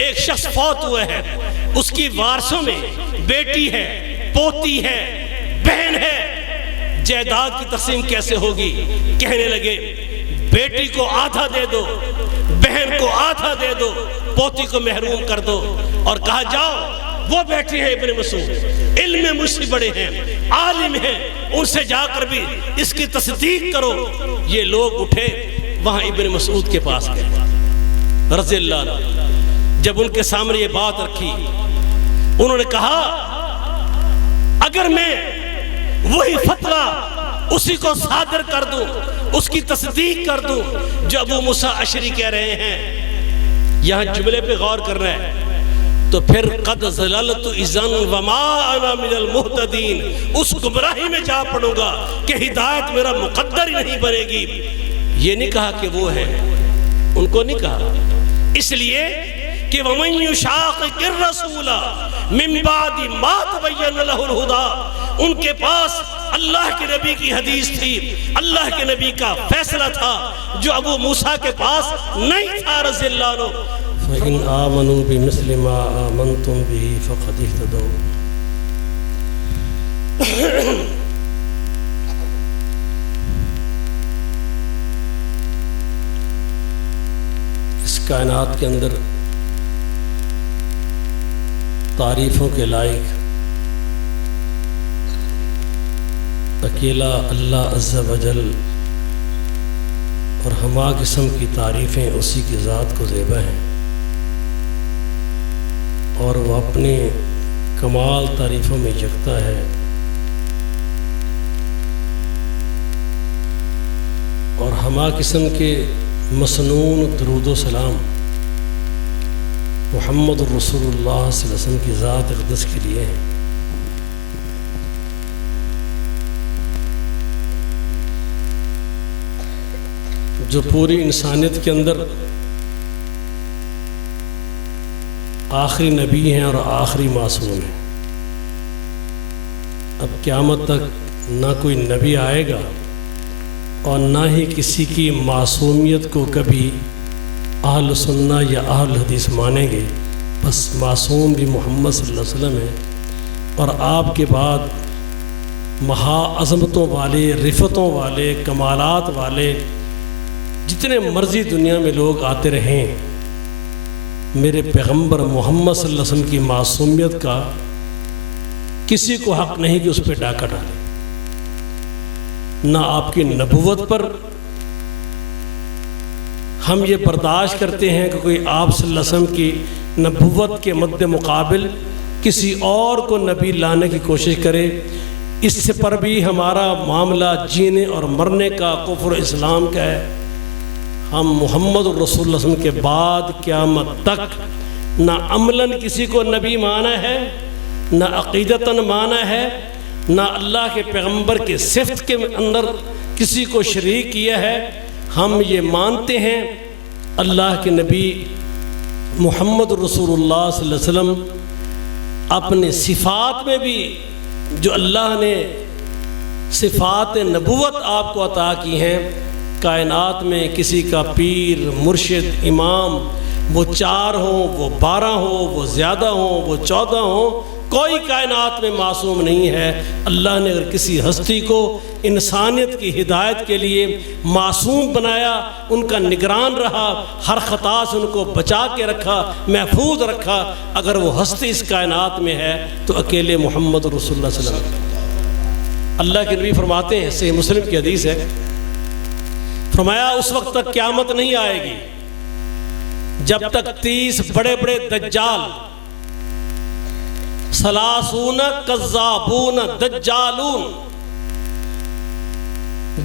ایک شخص فوت ہوا ہے، اس کی وارثوں میں بیٹی ہے، پوتی ہے، بہن ہے، جائیداد کی تقسیم کیسے ہوگی؟ کہنے لگے بیٹی کو آدھا دے دو، بہن کو آدھا دے دو، پوتی کو محروم کر دو، اور کہا جاؤ وہ بیٹھے ہیں ابن مسعود، علم میں مجھ سے بڑے ہیں، عالم ہیں، ان سے جا کر بھی اس کی تصدیق کرو۔ یہ لوگ اٹھے وہاں ابن مسعود کے پاس گئے رضی اللہ عنہ۔ جب ان کے سامنے یہ بات رکھی، انہوں نے کہا اگر میں وہی فتویٰ اسی کو صادر کر دوں، اس کی تصدیق کر دوں جو ابو موسیٰ اشعری کہہ رہے ہیں، یہاں جملے پہ غور کر رہے ہیں، تو پھر قد ضللت اذن وما انا من المہتدین، اس گمراہی میں جا پڑوں گا کہ ہدایت میرا مقدر ہی نہیں بنے گی۔ یہ نہیں کہا کہ وہ ہے، ان کو نہیں کہا، اس لیے کہ وَمَن يُشَاقِقِ الرَّسُولَ مِن بَعْدِ مَا تَبَيَّنَ لَهُ الْهُدَىٰ، ان کے پاس اللہ کے نبی کی حدیث تھی، اللہ کے نبی کا فیصلہ تھا جو ابو موسیٰ کے پاس نہیں تھا رضی اللہ عنہ۔ فَإِنْ آمَنُوا بِمِثْلِ مَا آمَنْتُمْ بِهِ فَقَدِ اهْتَدَوْا۔ اس کائنات کے اندر تعریفوں کے لائق اکیلا اللہ عز و جل، اور ہما قسم کی تعریفیں اسی کی ذات کو زیبا ہیں، اور وہ اپنے کمال تعریفوں میں یکتا ہے، اور ہما قسم کے مسنون درود و سلام محمد الرسول اللہ صلی اللہ علیہ وسلم کی ذات اقدس کے لیے ہیں۔ جو پوری انسانیت کے اندر آخری نبی ہیں اور آخری معصوم ہیں۔ اب قیامت تک نہ کوئی نبی آئے گا اور نہ ہی کسی کی معصومیت کو کبھی اہل سنہ یا اہل حدیث مانیں گے، بس معصوم بھی محمد صلی اللہ علیہ وسلم ہے، اور آپ کے بعد مہا عظمتوں والے، رفتوں والے، کمالات والے جتنے مرضی دنیا میں لوگ آتے رہیں، میرے پیغمبر محمد صلی اللہ علیہ وسلم کی معصومیت کا کسی کو حق نہیں کہ اس پہ ڈاکہ ڈالے، نہ آپ کی نبوت پر ہم یہ برداشت کرتے ہیں کہ کوئی آپ صلی اللہ علیہ وسلم کی نبوت کے مد مقابل کسی اور کو نبی لانے کی کوشش کرے، اس سے پر بھی ہمارا معاملہ جینے اور مرنے کا کفر اسلام کا ہے۔ ہم محمد الرسول اللہ صلی اللہ علیہ وسلم کے بعد قیامت تک نہ عملاً کسی کو نبی مانا ہے، نہ عقیدتاً مانا ہے، نہ اللہ کے پیغمبر کے صفت کے اندر کسی کو شریک کیا ہے۔ ہم یہ مانتے ہیں اللہ کے نبی محمد رسول اللہ صلی اللہ علیہ وسلم اپنے صفات میں بھی جو اللہ نے صفات نبوت آپ کو عطا کی ہیں، کائنات میں کسی کا پیر، مرشد، امام، وہ 4 ہوں، وہ 12 ہوں، وہ زیادہ ہوں، وہ 14 ہوں، کوئی کائنات میں معصوم نہیں ہے۔ اللہ نے اگر کسی ہستی کو انسانیت کی ہدایت کے لیے معصوم بنایا، ان کا نگران رہا، ہر خطا سے ان کو بچا کے رکھا، محفوظ رکھا، اگر وہ ہستی اس کائنات میں ہے تو اکیلے محمد رسول اللہ صلی اللہ علیہ وسلم۔ اللہ کے نبی فرماتے ہیں، صحیح مسلم کی حدیث ہے، فرمایا اس وقت تک قیامت نہیں آئے گی جب تک 30 بڑے بڑے دجال، 30 کذابون دجالون،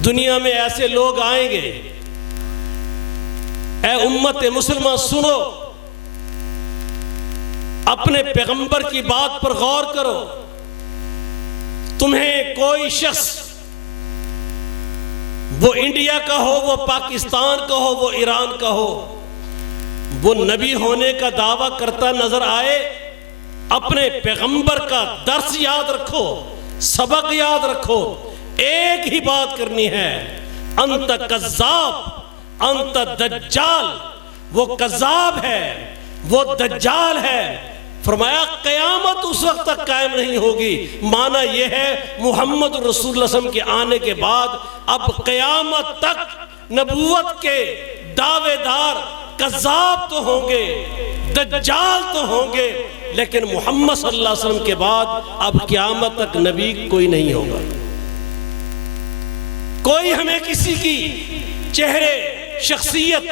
دنیا میں ایسے لوگ آئیں گے۔ اے امت مسلمہ سنو، اپنے پیغمبر کی بات پر غور کرو، تمہیں کوئی شخص، وہ انڈیا کا ہو، وہ پاکستان کا ہو، وہ ایران کا ہو، وہ نبی ہونے کا دعویٰ کرتا نظر آئے، اپنے پیغمبر کا درس یاد رکھو، سبق یاد رکھو، ایک ہی بات کرنی ہے، انت کذاب، انت دجال، وہ کذاب ہے، وہ دجال ہے۔ فرمایا قیامت اس وقت تک قائم نہیں ہوگی، معنی یہ ہے محمد رسول اللہ صلی اللہ علیہ وسلم کے آنے کے بعد اب قیامت تک نبوت کے دعوے دار کذاب تو ہوں گے، دجال تو ہوں گے، لیکن محمد صلی اللہ علیہ وسلم کے بعد اب قیامت تک نبی کوئی نہیں ہوگا۔ کوئی ہمیں کسی کی چہرے، شخصیت،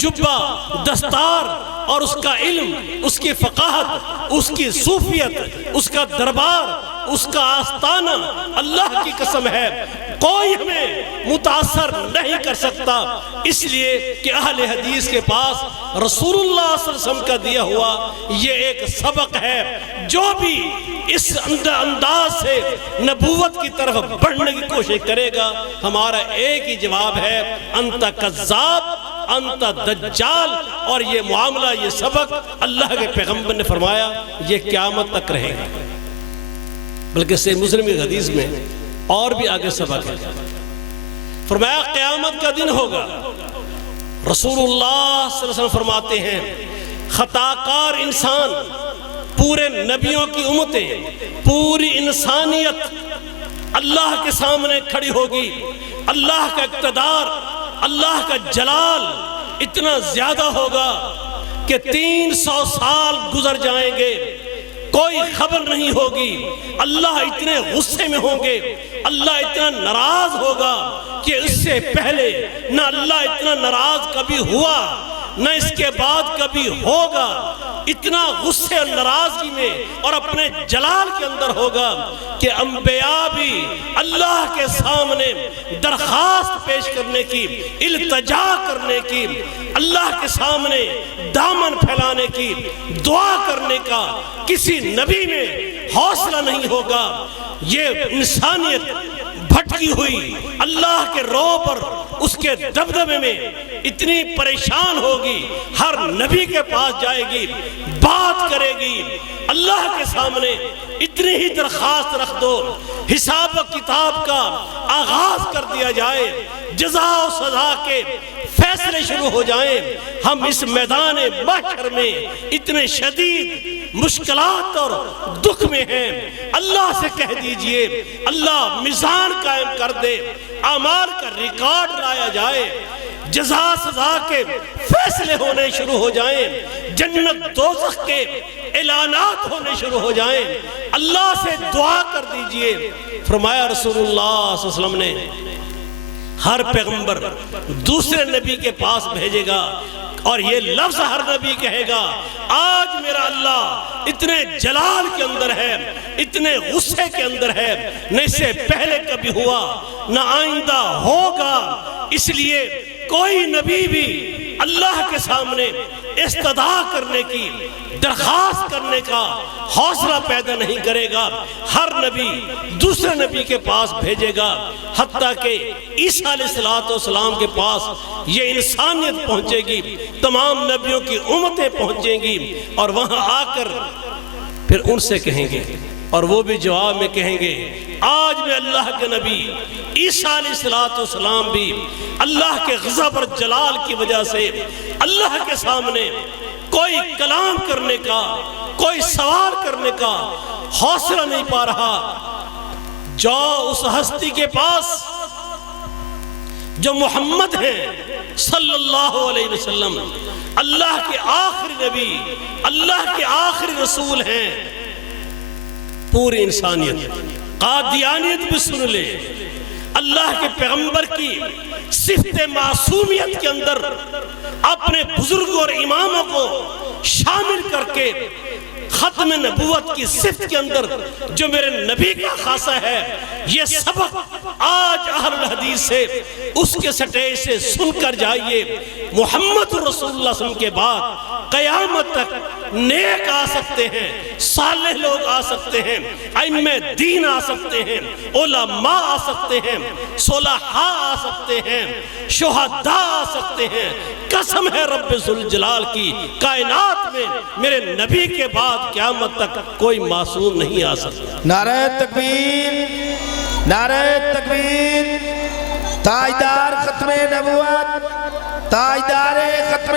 جبہ، دستار اور اس کا علم، اس کی فقاہت، اس کی صوفیت، اس کا دربار، اس کا آستانہ، اللہ کی قسم ہے کوئی ہمیں متاثر نہیں کر سکتا، اس لیے کہ اہل حدیث کے پاس رسول اللہ صلی اللہ علیہ وسلم کا دیا ہوا یہ ایک سبق ہے۔ جو بھی اس انداز سے نبوت کی طرف بڑھنے کی کوشش کرے گا، ہمارا ایک ہی جواب ہے انت کذاب، انت دجال۔ اور یہ معاملہ، یہ سبق اللہ کے پیغمبر نے فرمایا یہ قیامت تک رہے گا۔ بلکہ صحیح مسلم کی حدیث میں اور بھی آگے سبق ہے، فرمایا قیامت کا دن ہوگا، رسول اللہ صلی اللہ علیہ وسلم فرماتے ہیں خطاکار انسان، پورے نبیوں کی امتیں، پوری انسانیت اللہ کے سامنے کھڑی ہوگی۔ اللہ کا اقتدار، اللہ کا جلال اتنا زیادہ ہوگا کہ 300 سال گزر جائیں گے، کوئی خبر نہیں ہوگی۔ اللہ اتنے غصے میں ہوں گے، اللہ اتنا ناراض ہوگا کہ اس سے پہلے نہ اللہ اتنا ناراض کبھی ہوا نہ اس کے بعد کبھی ہوگا۔ اتنا غصے اور ناراضگی میں اور اپنے جلال کے اندر ہوگا کہ انبیاء بھی اللہ کے سامنے درخواست پیش کرنے کی، التجا کرنے کی، اللہ کے سامنے دامن پھیلانے کی، دعا کرنے کا کسی نبی میں حوصلہ نہیں ہوگا۔ یہ انسانیت بھٹکی ہوئی اللہ کے رو پر، اس کے دبدبے میں اتنی پریشان ہوگی، ہر نبی کے پاس جائے گی، بات کرے گی، اللہ کے سامنے اتنی ہی درخواست رکھ دو، حساب و کتاب کا آغاز کر دیا جائے، جزا و سزا کے فیصلے شروع ہو جائیں۔ ہم اس میدان محشر میں اتنے شدید مشکلات اور دکھ میں ہیں، اللہ سے کہہ دیجئے اللہ میزان قائم کر دے، اعمال کا ریکارڈ لایا جائے، جزا سزا کے فیصلے ہونے شروع ہو جائیں، جنت دوزخ کے اعلانات ہونے شروع ہو جائیں۔ اللہ سے دعا کر دیجئے۔ فرمایا رسول اللہ صلی اللہ علیہ وسلم نے ہر پیغمبر دوسرے نبی کے پاس بھیجے گا اور یہ لفظ ہر نبی کہے گا آج میرا اللہ اتنے جلال کے اندر ہے، اتنے غصے کے اندر ہے، نہ اس سے پہلے کبھی ہوا نہ آئندہ ہوگا۔ اس لیے کوئی نبی بھی اللہ کے سامنے استدعا کرنے کی، درخواست کرنے کا حوصلہ پیدا نہیں کرے گا۔ ہر نبی دوسرے نبی کے پاس بھیجے گا، حتیٰ کہ عیسیٰ علیہ السلام کے پاس یہ انسانیت پہنچے گی، تمام نبیوں کی امتیں پہنچیں گی، اور وہاں آ کر پھر ان سے کہیں گے، اور وہ بھی جواب میں کہیں گے آج میں اللہ کے نبی عیسیٰ علیہ السلام بھی اللہ کے غضب اور جلال کی وجہ سے اللہ کے سامنے کوئی کلام کرنے کا، کوئی سوال کرنے کا حوصلہ نہیں پا رہا۔ جاؤ اس ہستی کے پاس جو محمد ہیں صلی اللہ علیہ وسلم، اللہ کے آخری نبی، اللہ کے آخری رسول ہیں۔ پوری انسانیت قادیانیت بھی سن لے، اللہ کے پیغمبر کی صفت معصومیت کے اندر اپنے بزرگوں اور اماموں کو شامل کر کے ختم نبوت کی صفت کے اندر جو میرے نبی کا خاصہ ہے، یہ سبق آج اہل الحدیث سے اس کے سٹیج سے سن کر جائیے۔ محمد رسول اللہ صلی اللہ علیہ وسلم کے بعد قیامت تک نیک آ سکتے ہیں، صالح لوگ آ سکتے ہیں، ائمہ دین آ سکتے ہیں، علماء آ سکتے ہیں، صلحاء آ سکتے ہیں، شہداء آ سکتے ہیں۔ قسم ہے رب ذوالجلال کی، کائنات میں میرے نبی کے بعد قیامت تک کوئی معصوم نہیں آ سکتا۔ نعرہ تکبیر، نعرہ تکبیر، تاجدار ختم نبوت، تاجدار ختم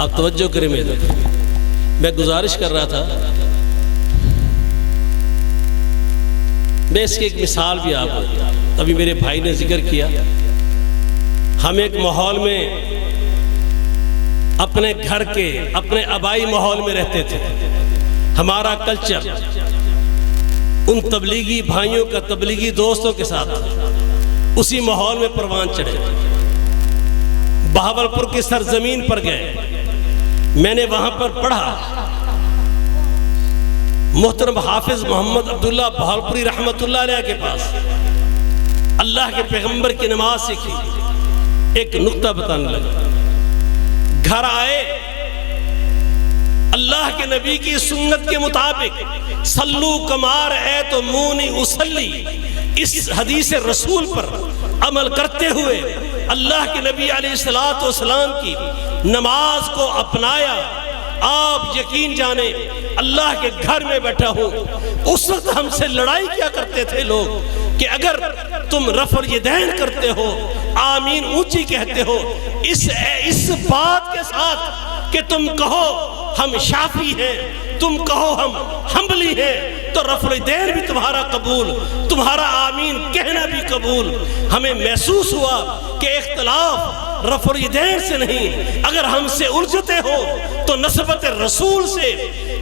آپ توجہ کریں میرے، میں گزارش کر رہا تھا، میں اس کی ایک مثال بھی آپ کو، ابھی میرے بھائی نے ذکر کیا، ہم ایک ماحول میں اپنے گھر کے اپنے آبائی ماحول میں رہتے تھے، ہمارا کلچر ان تبلیغی بھائیوں کا تبلیغی دوستوں کے ساتھ اسی ماحول میں پروان چڑھے، بہاولپور کی سرزمین پر گئے، میں نے وہاں پر پڑھا، محترم حافظ محمد عبداللہ بہاولپوری رحمت اللہ علیہ کے پاس اللہ کے پیغمبر کی نماز سیکھی، ایک نقطہ بتانے لگا، گھر آئے، اللہ کے نبی کی سنت کے مطابق صلو کما رأیتمونی اصلی، اس حدیث رسول پر عمل کرتے ہوئے اللہ کے نبی علیہ السلام کی نماز کو اپنایا۔ آپ یقین جانیں اللہ کے گھر میں بیٹھا ہوں، اس وقت ہم سے لڑائی کیا کرتے تھے لوگ کہ اگر تم رفع الیدین کرتے ہو، آمین اونچی کہتے ہو، اس بات کے ساتھ کہ تم کہو ہم شافی ہیں، تم کہو ہم حنبلی ہیں، تو رفع الیدین بھی تمہارا قبول، تمہارا آمین کہنا بھی قبول۔ ہمیں محسوس ہوا کہ اختلاف رفع الیدین سے نہیں، اگر ہم سے الجھتے ہو تو نسبت رسول سے،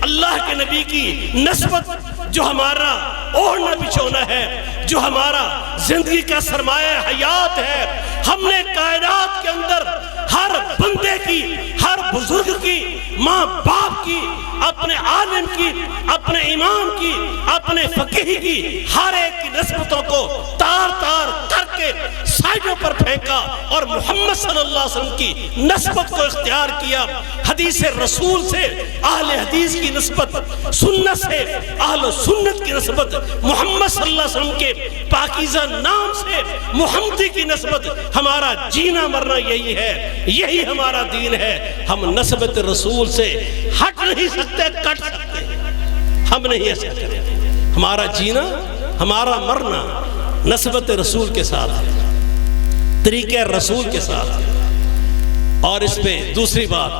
اللہ کے نبی کی نسبت جو ہمارا اوڑھنا بچھونا ہے، جو ہمارا زندگی کا سرمایہ حیات ہے، ہم نے کائنات کے اندر ہر بندے کی، ہر بزرگ کی، ماں باپ کی، اپنے عالم کی، اپنے امام کی، اپنے فقیہ کی، ہر ایک کی نسبتوں کو تار تار کر کے سائڈوں پر پھینکا اور محمد صلی اللہ علیہ وسلم کی نسبت کو اختیار کیا۔ حدیث رسول سے اہل حدیث کی نسبت، سنت سے اہل سنت کی نسبت، محمد صلی اللہ علیہ وسلم کے پاکیزہ نام سے محمدی کی نسبت، ہمارا جینا مرنا یہی ہے، یہی ہمارا دین ہے۔ ہم نسبت رسول سے ہٹ نہیں سکتے، کٹ سکتے، ہم نہیں ایسا کریں۔ ہمارا جینا، ہمارا مرنا نسبت رسول کے ساتھ ہے، طریقہ رسول کے ساتھ ہے۔ اور اس پہ دوسری بات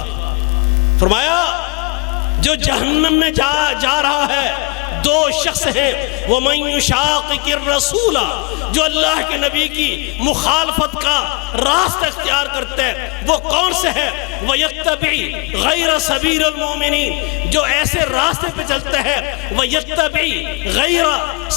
فرمایا، جو جہنم میں جا رہا ہے دو شخص ہیں، وَمَن يُشَاقِقِ الرَّسُولَ، جو اللہ کے نبی کی مخالفت کا راستہ اختیار کرتا ہے، وہ کون سے ہے؟ وَيَتَّبِعِ غَيْرَ سَبِيلِ الْمُؤْمِنِينَ، جو ایسے راستے پہ چلتا ہے، وَيَتَّبِعِ غَيْرَ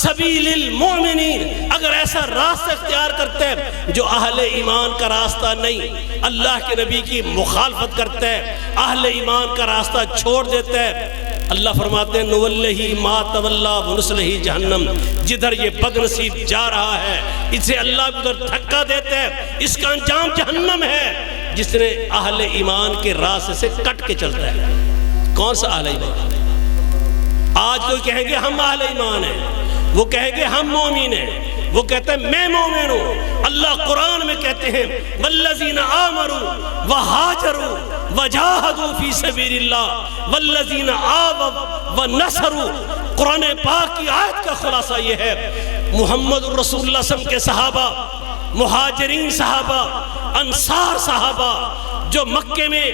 سَبِيلِ الْمُؤْمِنِينَ، اگر ایسا راستہ اختیار کرتا ہے جو اہل ایمان کا راستہ نہیں، اللہ کے نبی کی مخالفت کرتا ہے، اہل ایمان کا راستہ چھوڑ دیتا ہے، اللہ فرماتے ہیں نُوَلِّهِ مَا تَوَلَّا وَنُصْلِهِ جہنم، جدھر یہ بد نصیب جا رہا ہے اسے اللہ ادھر دھکا دیتا ہے، اس کا انجام جہنم ہے، جس نے اہل ایمان کے راستے سے کٹ کے چلتا ہے۔ کون سا اہل ایمان؟ آج کوئی کہیں گے ہم اہل ایمان ہیں، وہ کہیں گے ہم مومن ہیں، وہ کہتے ہیں میں مومن ہوں۔ اللہ قرآن میں کہتے ہیں والذین آمنوا وہاجروا وجاہدوا فی سبیل اللہ والذین آووا ونصروا۔ قرآن پاک کی آیت کا خلاصہ یہ ہے، محمد رسول اللہ صلی اللہ علیہ وسلم کے صحابہ، مہاجرین صحابہ، انصار صحابہ، جو مکے میں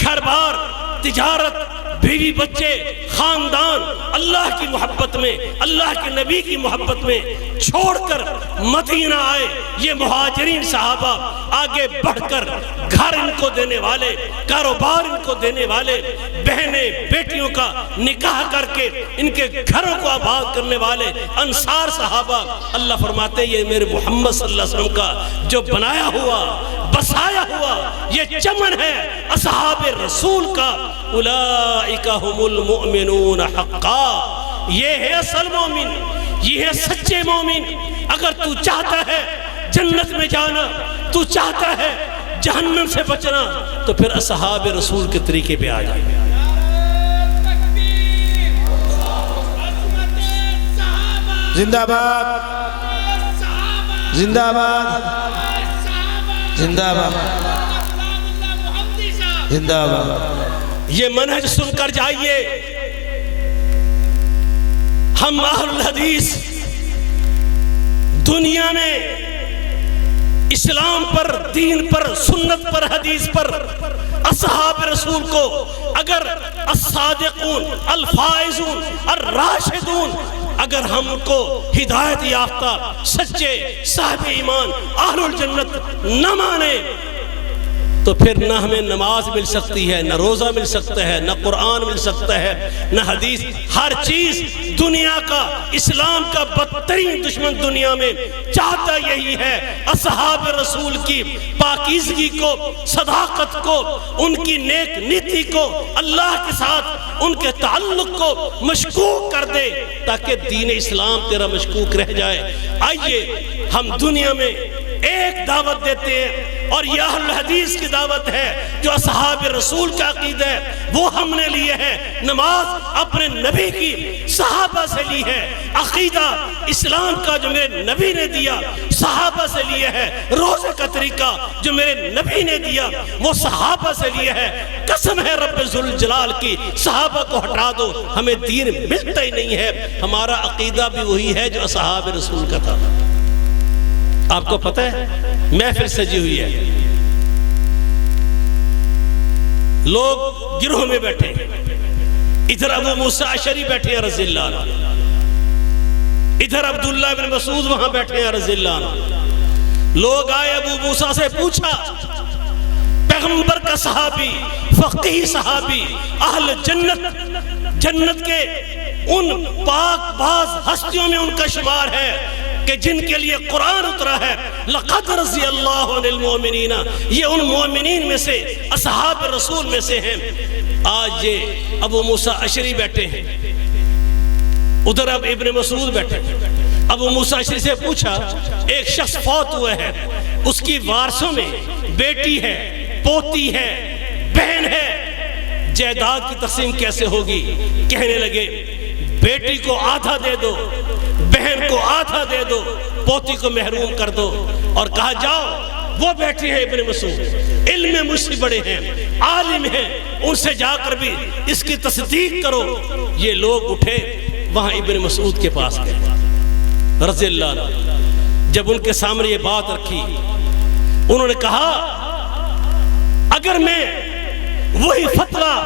گھر بار، تجارت، بیوی بچے، خاندان، اللہ کی محبت میں، اللہ کے نبی کی محبت میں چھوڑ کر مدینہ آئے، یہ مہاجرین صحابہ آگے بڑھ کر گھر ان کو دینے والے، کاروبار ان کو دینے والے، بہنیں بیٹیوں کا نکاح کر کے ان کے گھروں کو آباد کرنے والے انصار صحابہ۔ اللہ فرماتے ہیں یہ میرے محمد صلی اللہ علیہ وسلم کا جو بنایا ہوا، بسایا ہوا یہ چمن ہے اصحاب رسول کا، اولئک هم المؤمنون حقا، یہ ہے اصل مومن، یہ ہے سچے مومن۔ اگر تو چاہتا ہے جنت میں جانا، تو چاہتا ہے جہنم سے بچنا، تو پھر اصحاب رسول کے طریقے پہ آ جائے۔ زندہ باد، زندہ باد، زندہ باد، زندہ باد۔ یہ منہج سن کر جائیے، ہم اہل الحدیث دنیا میں اسلام پر، دین پر، سنت پر، حدیث پر، اصحاب رسول کو اگر الصادقون الفائزون الراشدون اگر ہم ان کو ہدایت یافتہ سچے صاحب ایمان اہل الجنت نہ مانے تو پھر نہ ہمیں نماز مل سکتی ہے، نہ روزہ مل سکتا ہے، نہ قرآن مل سکتا ہے، نہ حدیث۔ ہر چیز دنیا کا، اسلام کا بدترین دشمن دنیا میں چاہتا یہی ہے، اصحاب رسول کی پاکیزگی کو، صداقت کو، ان کی نیک نیتی کو، اللہ کے ساتھ ان کے تعلق کو مشکوک کر دے تاکہ دین اسلام تیرا مشکوک رہ جائے۔ آئیے ہم دنیا میں ایک دعوت دیتے ہیں اور یہ اہل حدیث کی دعوت ہے جو اصحاب رسول کا عقیدہ ہے وہ ہم نے لیے ہے، نماز اپنے نبی کی صحابہ سے لی ہے، عقیدہ اسلام کا جو میرے نبی نے دیا صحابہ سے لیے ہے، روزے کا طریقہ جو میرے نبی نے دیا وہ صحابہ سے لیے ہے۔ قسم ہے رب ذوالجلال کی، صحابہ کو ہٹا دو ہمیں دین ملتا ہی نہیں ہے۔ ہمارا عقیدہ بھی وہی ہے جو اصحاب رسول کا تھا۔ آپ کو پتہ ہے محفل سجی ہوئی ہے، لوگ گروہ میں بیٹھے ہیں، ادھر ابو موسیٰ اشعری بیٹھے ہیں رضی اللہ عنہ، ادھر عبداللہ بن مسعود وہاں بیٹھے ہیں رضی اللہ عنہ۔ لوگ آئے ابو موسیٰ سے پوچھا، پیغمبر کا صحابی، فقیہ صحابی، اہل جنت، جنت کے ان پاک باز ہستیوں میں ان کا شمار ہے کہ جن کے لیے قرآن اترا ہے، لَقَدْ رَضِيَ اللَّهُ عَنِ الْمُؤْمِنِينَ، یہ ان مومنین میں سے، اصحاب رسول میں سے ہیں۔ آج یہ ابو موسیٰ اشعری بیٹھے ہیں، ادھر اب ابن مسعود بیٹھے ہیں۔ ابو موسیٰ اشعری سے پوچھا، ایک شخص فوت ہوئے ہے، اس کی وارثوں میں بیٹی ہے، پوتی ہے، بہن ہے، جائیداد کی تقسیم کیسے ہوگی؟ کہنے لگے بیٹی کو آدھا دے دو، بہن کو آدھا دے دو، پوتی کو محروم کر دو۔ اور کہا جاؤ، وہ بیٹھے ہیں ابن مسعود، علم میں مجھ سے بڑے ہیں، عالم ہیں، ان سے جا کر بھی اس کی تصدیق کرو۔ یہ لوگ اٹھے وہاں ابن مسعود کے پاس گئے رضی اللہ عنہ۔ جب ان کے سامنے یہ بات رکھی، انہوں نے کہا اگر میں وہی فتویٰ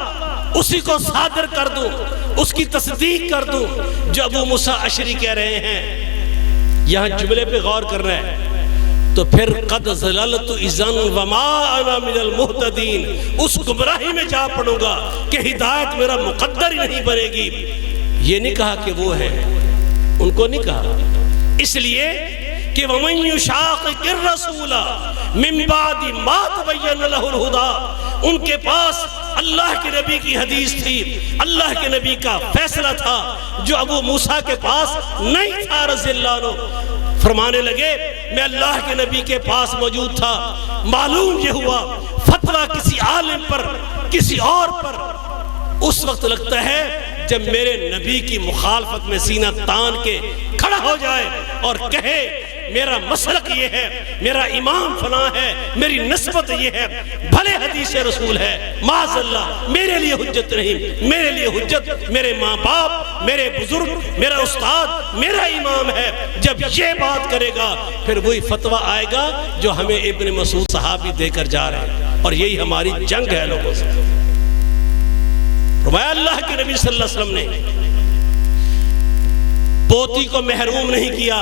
اسی کو صادر کر دوں، اس کی تصدیق کر دوں جو ابو موسیٰ اشعری کہہ رہے ہیں، یہاں جملے پہ غور کر رہے ہیں، تو پھر قد ضللت اذن وما انا من المہتدین، اس گمراہی میں جا پڑوں گا کہ ہدایت میرا مقدر ہی نہیں بنے گی۔ یہ نہیں کہا کہ وہ ہے، ان کو نہیں کہا، اس لیے کہ وَمَن يُشَاقِقِ الرَّسُولَ مِن بَعْدِ مَا تَبَيَّنَ لَهُ الْهُدَىٰ، ان کے پاس اللہ کے نبی کی حدیث تھی، اللہ کے نبی کا فیصلہ تھا جو ابو موسیٰ کے پاس نہیں تھا رضی اللہ عنہ۔ فرمانے لگے میں اللہ کے نبی کے پاس موجود تھا، معلوم یہ ہوا فتویٰ کسی عالم پر، کسی اور پر اس وقت لگتا ہے جب میرے نبی کی مخالفت میں سینہ تان کے کھڑا ہو جائے اور کہے میرا مسلک یہ ہے، میرا امام فلاں ہے، میری نسبت یہ ہے، بھلے حدیث رسول ہے، معاذ اللہ میرے لیے حجت نہیں، میرے لیے حجت میرے ماں باپ، میرے بزرگ، میرا استاد، میرا امام ہے۔ جب یہ بات کرے گا پھر وہی فتویٰ آئے گا جو ہمیں ابن مسعود صحابی دے کر جا رہے ہیں، اور یہی ہماری جنگ ہے لوگوں سے۔ فرمایا اللہ کے نبی صلی اللہ علیہ وسلم نے پوتی کو محروم نہیں کیا،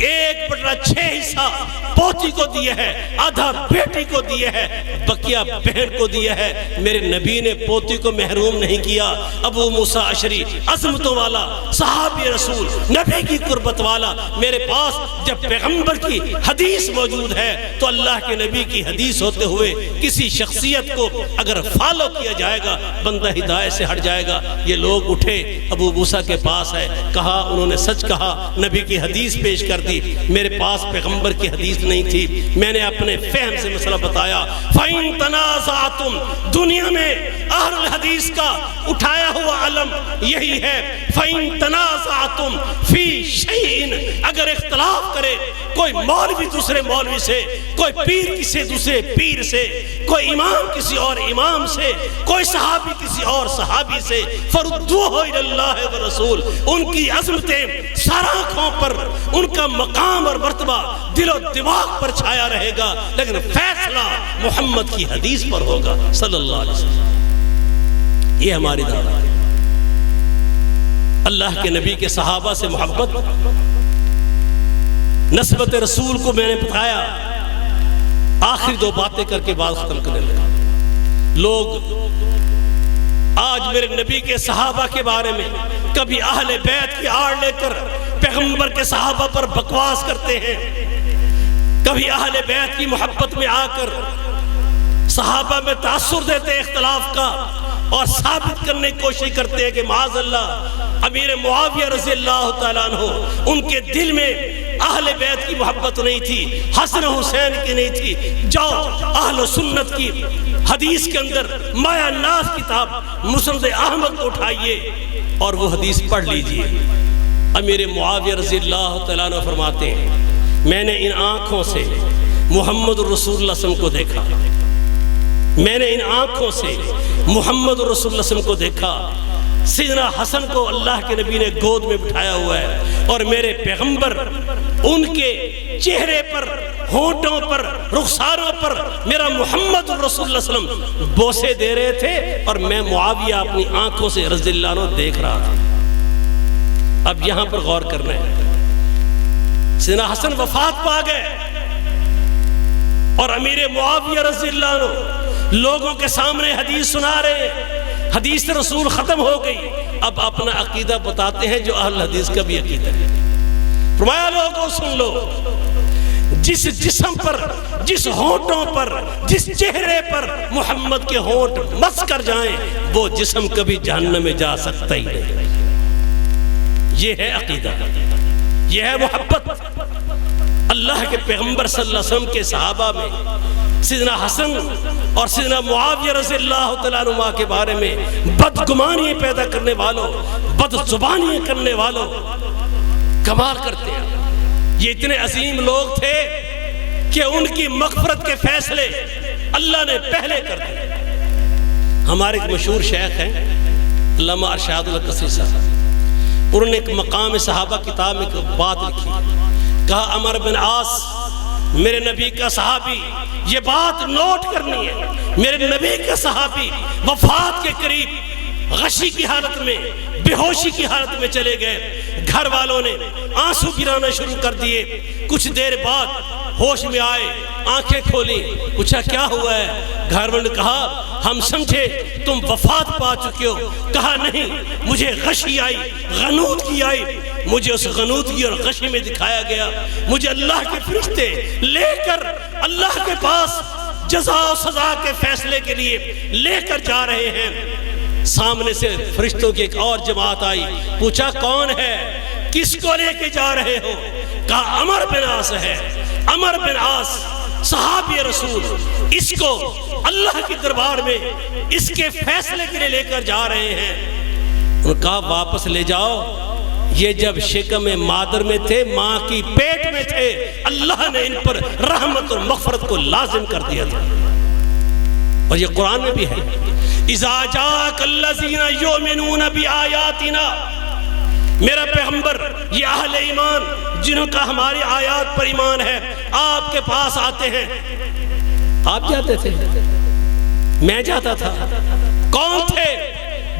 1/6 حصہ پوتی کو دیا ہے، آدھا بیٹی کو دیا ہے، بقیہ بہن کو دیا ہے۔ میرے نبی نے پوتی کو محروم نہیں کیا۔ ابو موسیٰ اشعری عظمتوں والا صحابی رسول، نبی کی قربت والا، میرے پاس جب پیغمبر کی حدیث موجود ہے تو اللہ کے نبی کی حدیث ہوتے ہوئے کسی شخصیت کو اگر فالو کیا جائے گا بندہ ہدایت سے ہٹ جائے گا۔ یہ لوگ اٹھے ابو موسیٰ کے پاس ہے، کہا انہوں نے سچ کہا، نبی کی حدیث پیش کر دی، میرے پاس پیغمبر کی حدیث نہیں تھی، میں نے اپنے فہم سے مسئلہ بتایا۔ فَإِن تَنَازَعْتُمْ، دنیا میں اہل الحدیث کا اٹھایا ہوا علم یہی ہے، فَإِن تَنَازَعْتُمْ فِي شَيْءٍ، اگر اختلاف کرے کوئی مولوی دوسرے مولوی سے، کوئی پیر کسی دوسرے پیر سے، کوئی امام کسی اور امام سے، کوئی صحابی کسی اور صحابی سے، فَرُدُّوهُ إِلَى اللَّهِ وَرَسُولِ، ان کی عظمتیں سر آنکھوں پر، ان کا مقام اور مرتبہ دل و دماغ افواق پر چھایا رہے گا، لیکن فیصلہ محمد کی حدیث پر ہوگا صلی اللہ علیہ وسلم۔ یہ ہماری دعوت ہے۔ اللہ کے نبی کے صحابہ سے محبت، نسبت رسول کو میں نے بتایا۔ آخری دو باتیں کر کے بات ختم کرنے لگا۔ لوگ آج میرے نبی کے صحابہ کے بارے میں کبھی اہل بیت کی آڑ لے کر پیغمبر کے صحابہ پر بکواس کرتے ہیں، کبھی اہل بیت کی محبت میں آ کر صحابہ میں تاثر دیتے ہیں اختلاف کا، اور ثابت کرنے کی کوشش کرتے ہیں کہ معاذ اللہ امیر معاویہ رضی اللہ تعالیٰ عنہ ان کے دل میں اہل بیت کی محبت نہیں تھی، حسن حسین کی نہیں تھی۔ جاؤ اہل سنت کی حدیث کے اندر مایا ناز کتاب مسند احمد کو اٹھائیے اور وہ حدیث پڑھ لیجئے۔ امیر معاویہ رضی اللہ تعالیٰ عنہ فرماتے ہیں میں نے ان آنکھوں سے محمد رسول اللہ صلی اللہ علیہ وسلم کو دیکھا، میں نے ان آنکھوں سے محمد رسول اللہ صلی اللہ علیہ وسلم کو دیکھا۔ سیدنا حسن کو اللہ کے نبی نے گود میں بٹھایا ہوا ہے، اور میرے پیغمبر ان کے چہرے پر، ہونٹوں پر، رخساروں پر میرا محمد رسول اللہ صلی اللہ علیہ وسلم بوسے دے رہے تھے، اور میں معاویہ اپنی آنکھوں سے رضی اللہ عنہ دیکھ رہا تھا۔ اب یہاں پر غور کرنا ہے، سیدنا حسن وفات پا گئے اور امیر معاویہ رضی اللہ عنہ لوگوں کے سامنے حدیث سنا رہے ہیں، حدیث رسول ختم ہو گئی۔ اب اپنا عقیدہ بتاتے ہیں جو اہل حدیث کا بھی عقیدہ ہے۔ فرمایا لوگوں سن لو، جس جسم پر، جس ہونٹوں پر، جس چہرے پر محمد کے ہونٹ مس کر جائیں وہ جسم کبھی جہنم میں جا سکتا ہی نہیں۔ یہ ہے عقیدہ، یہ ہے محبت۔ اللہ کے پیغمبر صلی اللہ علیہ وسلم کے صحابہ میں سیدنا حسن اور سیدنا معاویہ رضی اللہ تعالیٰ عنہ کے بارے میں بدگمانی پیدا کرنے والوں، بد زبانی کرنے والوں کمال کرتے ہیں۔ یہ اتنے عظیم لوگ تھے کہ ان کی مغفرت کے فیصلے اللہ نے پہلے کر دیے۔ ہمارے ایک مشہور شیخ ہیں علامہ ارشاد القصری صاحب، انہوں نے ایک مقام صحابہ کتاب میں ایک بات لکھی، کہا عمر بن عاص میرے نبی کا صحابی، یہ بات نوٹ کرنی ہے، میرے نبی کا صحابی وفات کے قریب غشی کی حالت میں، بے ہوشی کی حالت میں چلے گئے۔ گھر والوں نے آنسو گرانا شروع کر دیے۔ کچھ دیر بعد ہوش میں آئے، آنکھیں کھولی، پوچھا کیا ہوا ہے؟ گھر والوں نے کہا ہم سمجھے تم وفات پا چکے ہو۔ کہا نہیں، مجھے غشی آئی، غنودگی آئی، مجھے اس غنودگی اور غشی میں دکھایا گیا، مجھے اللہ کے فرشتے لے کر اللہ کے پاس جزا و سزا کے فیصلے کے لیے لے کر جا رہے ہیں۔ سامنے سے فرشتوں کی ایک اور جماعت آئی، پوچھا کون ہے، کس کو لے کے جا رہے ہو؟ کہا عمر بن عاص ہے، عمر بن عاص صحابی رسول، اس کو اللہ کے دربار میں اس کے فیصلے کے لیے لے کر جا رہے ہیں۔ انہوں نے کہا واپس لے جاؤ، یہ جب شکم مادر میں تھے، ماں کی پیٹ میں تھے، اللہ نے ان پر رحمت اور مغفرت کو لازم کر دیا تھا۔ اور یہ قرآن میں بھی ہے، اذا جاءک الذین یؤمنون بآیاتنا، میرا پیغمبر یہ اہل ایمان جنہوں کا ہماری آیات پر ایمان ہے آپ کے پاس آتے ہیں۔ آپ جاتے تھے، میں جاتا تھا۔ کون تھے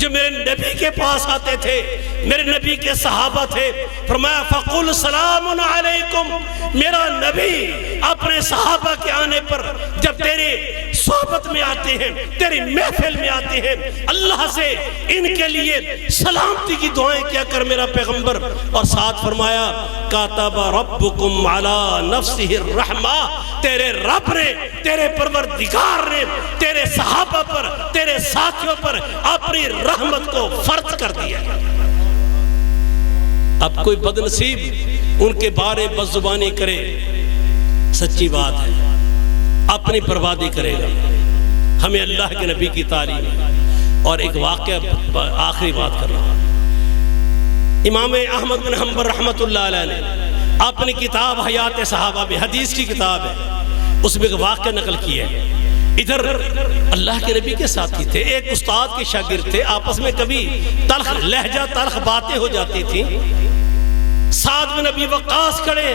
جو میرے نبی کے پاس آتے تھے؟ میرے نبی کے صحابہ تھے۔ فرمایا فقل سلام علیکم، میرا نبی اپنے صحابہ کے آنے پر جب تیرے صحبت میں آتے ہیں، تیری محفل میں آتے ہیں، اللہ سے ان کے لیے سلامتی کی دعائیں کیا کر میرا پیغمبر۔ اور ساتھ فرمایا کاتب ربکم علی نفسہ الرحمہ، تیرے رب نے، تیرے پروردگار نے تیرے صحابہ پر، تیرے ساتھیوں پر اپنی رحمت کو فرض کر دیا۔ اب کوئی بد نصیب ان کے بارے بد زبانی کرے، سچی بات ہے اپنی بربادی کرے گا۔ ہمیں اللہ کے نبی کی تعلیم۔ اور ایک واقعہ آخری بات کر رہا ہوں، امام احمد بن حنبل رحمۃ اللہ علیہ نے اپنی کتاب حیات صحابہ میں، حدیث کی کتاب ہے، اس میں ایک واقعہ نقل کیا ہے۔ ادھر اللہ کے نبی کے ساتھی تھے، ایک استاد کے شاگرد تھے، آپس میں کبھی تلخ لہجہ، تلخ باتیں ہو جاتی تھیں۔ سعد بن ابی وقاص کھڑے،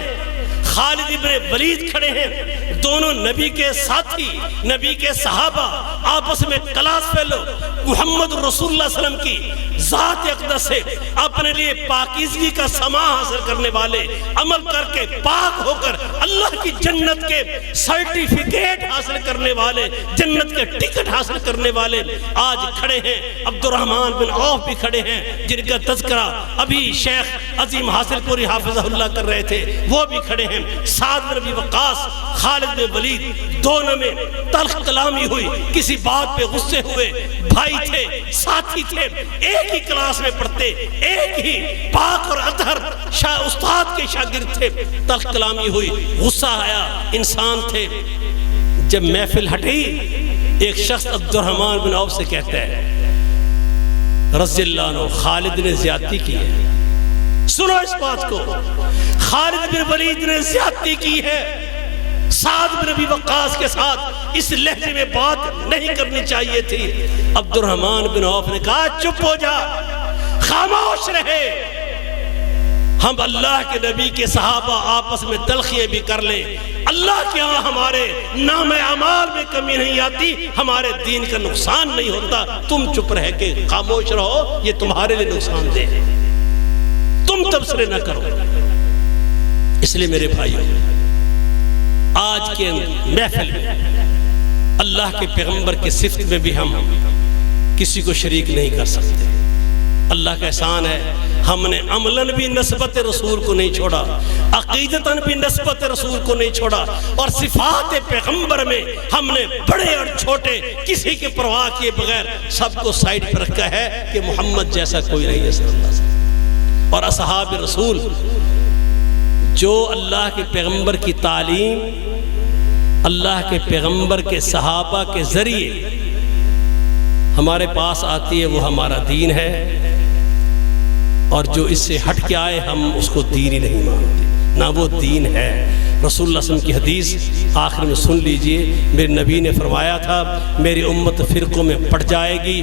خالد ابن ولید کھڑے ہیں، دونوں نبی کے ساتھی، نبی کے صحابہ، آپس میں کلاس فیلو، محمد رسول اللہ صلی اللہ علیہ وسلم کی ذات اقدس سے اپنے لیے پاکیزگی کا سما حاصل کرنے والے، عمل کر کے پاک ہو کر اللہ کی جنت کے سرٹیفکیٹ حاصل کرنے والے، جنت کے ٹکٹ حاصل کرنے والے آج کھڑے ہیں۔ عبد الرحمن بن عوف بھی کھڑے ہیں جن کا تذکرہ ابھی شیخ عظیم حاصل پوری حافظہ اللہ کر رہے تھے، وہ بھی کھڑے ہیں۔ سعد بن ابی وقاص، خالد بن ولید، دونوں میں تلخ کلامی ہوئی، کسی بات پہ غصے ہوئے، بھائی تھے، ساتھی تھے، ایک ہی کلاس میں پڑھتے، ایک ہی پاک اور اطہر استاد کے شاگرد تھے، تلخ کلامی ہوئی، غصہ آیا، انسان تھے۔ جب محفل ہٹی، ایک شخص عبد الرحمن بن عوف سے کہتا ہے رضی اللہ عنہ، خالد نے زیادتی کی ہے، سنو اس بات کو، خالد بن ولید نے زیادتی کی ہے، سعد بن ابی وقاص کے ساتھ اس لہجے میں بات نہیں کرنی چاہیے تھی۔ عبد الرحمن بن عوف نے کہا چپ ہو جا، خاموش رہے، ہم اللہ کے نبی کے صحابہ آپس میں تلخیاں بھی کر لیں، اللہ کے ہاں ہمارے نام اعمال میں کمی نہیں آتی، ہمارے دین کا نقصان نہیں ہوتا، تم چپ رہ کے خاموش رہو، یہ تمہارے لیے نقصان دہ ہے، تم تبصرے نہ کرو۔ اس لیے میرے بھائیوں، آج کے محفل میں اللہ کے پیغمبر کے صفت میں بھی ہم کسی کو شریک نہیں کر سکتے۔ اللہ کا احسان ہے، ہم نے عملاً بھی نسبت رسول کو نہیں چھوڑا، عقیدتاً بھی نسبت رسول کو نہیں چھوڑا، اور صفات پیغمبر میں ہم نے بڑے اور چھوٹے کسی کے پرواہ کیے بغیر سب کو سائیڈ پر رکھا ہے کہ محمد جیسا کوئی نہیں ہے صلی اللہ علیہ وسلم۔ اور اصحاب رسول جو اللہ کے پیغمبر کی تعلیم، اللہ کے پیغمبر کے صحابہ کے ذریعے ہمارے پاس آتی ہے، وہ ہمارا دین ہے، اور جو اس سے ہٹ کے آئے ہم اس کو دین ہی نہیں مانتے، نہ وہ دین ہے۔ رسول اللہ صلی اللہ علیہ وسلم کی حدیث آخر میں سن لیجئے، میرے نبی نے فرمایا تھا میری امت فرقوں میں پڑ جائے گی،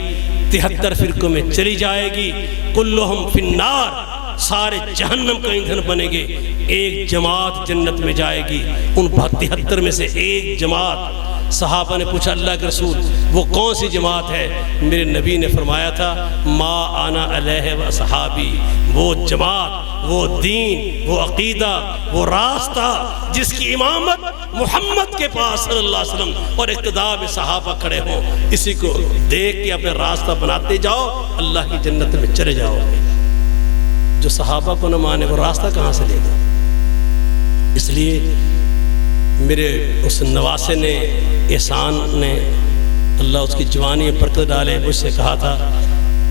73 فرقوں میں چلی جائے گی، کلہم فی النار، سارے جہنم کا ایندھن بنے گے، ایک جماعت جنت میں جائے گی، ان 73 میں سے ایک جماعت۔ صحابہ نے پوچھا اللہ کے رسول وہ کون سی جماعت ہے؟ میرے نبی نے فرمایا تھا ما انا علیہ و صحابی، وہ جماعت، وہ دین، وہ عقیدہ، وہ راستہ جس کی امامت محمد کے پاس صلی اللہ علیہ وسلم اور اقتداء میں صحابہ کھڑے ہوں، اسی کو دیکھ کے اپنے راستہ بناتے جاؤ، اللہ کی جنت میں چلے جاؤ۔ جو صحابہ کو نہ مانے وہ راستہ کہاں سے لے گا؟ اس لیے میرے اس نواسے نے، احسان نے، اللہ اس کی جوانی میں برکت ڈالے، مجھ سے کہا تھا،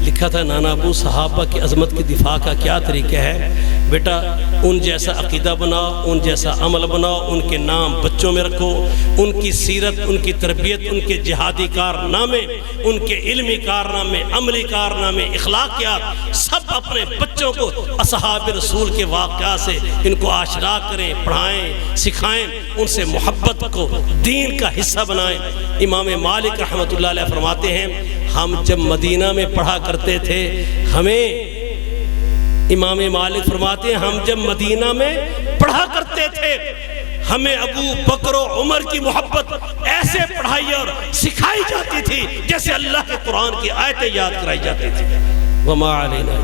لکھا تھا نانا ابو صحابہ کی عظمت کی دفاع کا کیا طریقہ ہے؟ بیٹا ان جیسا عقیدہ بناؤ، ان جیسا عمل بناؤ، ان کے نام بچوں میں رکھو، ان کی سیرت، ان کی تربیت، ان کے جہادی کارنامے، ان کے علمی کارنامے، عملی کارنامے، اخلاقیات سب اپنے بچوں کو اصحاب رسول کے واقعات سے ان کو آشنا کریں، پڑھائیں، سکھائیں، ان سے محبت کو دین کا حصہ بنائیں۔ امام مالک رحمۃ اللہ علیہ فرماتے ہیں ہم جب مدینہ میں پڑھا کرتے تھے، ہمیں امام مالک فرماتے ہیں ہم جب مدینہ میں پڑھا کرتے تھے ہمیں ابو بکر و عمر کی محبت ایسے پڑھائی اور سکھائی جاتی تھی جیسے اللہ کے قرآن کی آیتیں یاد کرائی جاتی تھی۔ وما علینا